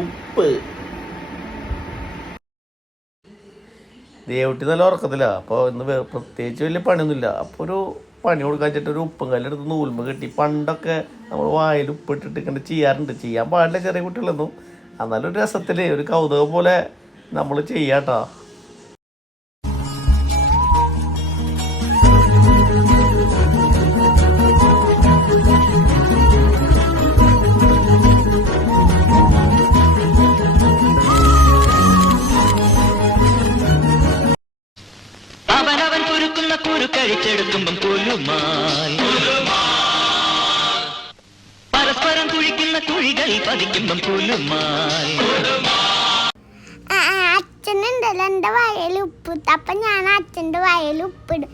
ഉപ്പ്. ദേവട്ടി നല്ല ഉറക്കത്തില്ല. അപ്പോൾ ഇന്ന് പ്രത്യേകിച്ച് വലിയ പണിയൊന്നുമില്ല. അപ്പോൾ ഒരു പണി കൊടുക്കാൻ വെച്ചിട്ട് ഒരു ഉപ്പും കല്ലെടുത്ത് നൂൽമ കെട്ടി. പണ്ടൊക്കെ നമ്മൾ വായിൽ ഉപ്പിട്ടിട്ട് ഇങ്ങനെ ചെയ്യാറുണ്ട്. ചെയ്യാൻ പാടില്ല ചെറിയ കുട്ടികളൊന്നും. എന്നാലും ഒരു രസത്തിൽ ഒരു കൗതുകം പോലെ നമ്മൾ ചെയ്യാട്ടോ. കഴിച്ചെടുക്കുമ്പം പരസ്പരം കുഴിക്കുന്ന കുഴികളിൽ പതിക്കുമ്പം അച്ഛനുണ്ടല്ലോ എന്റെ വായയിൽ ഉപ്പിട്ട്. അപ്പൊ ഞാൻ അച്ഛന്റെ വായയിൽ ഉപ്പിടും.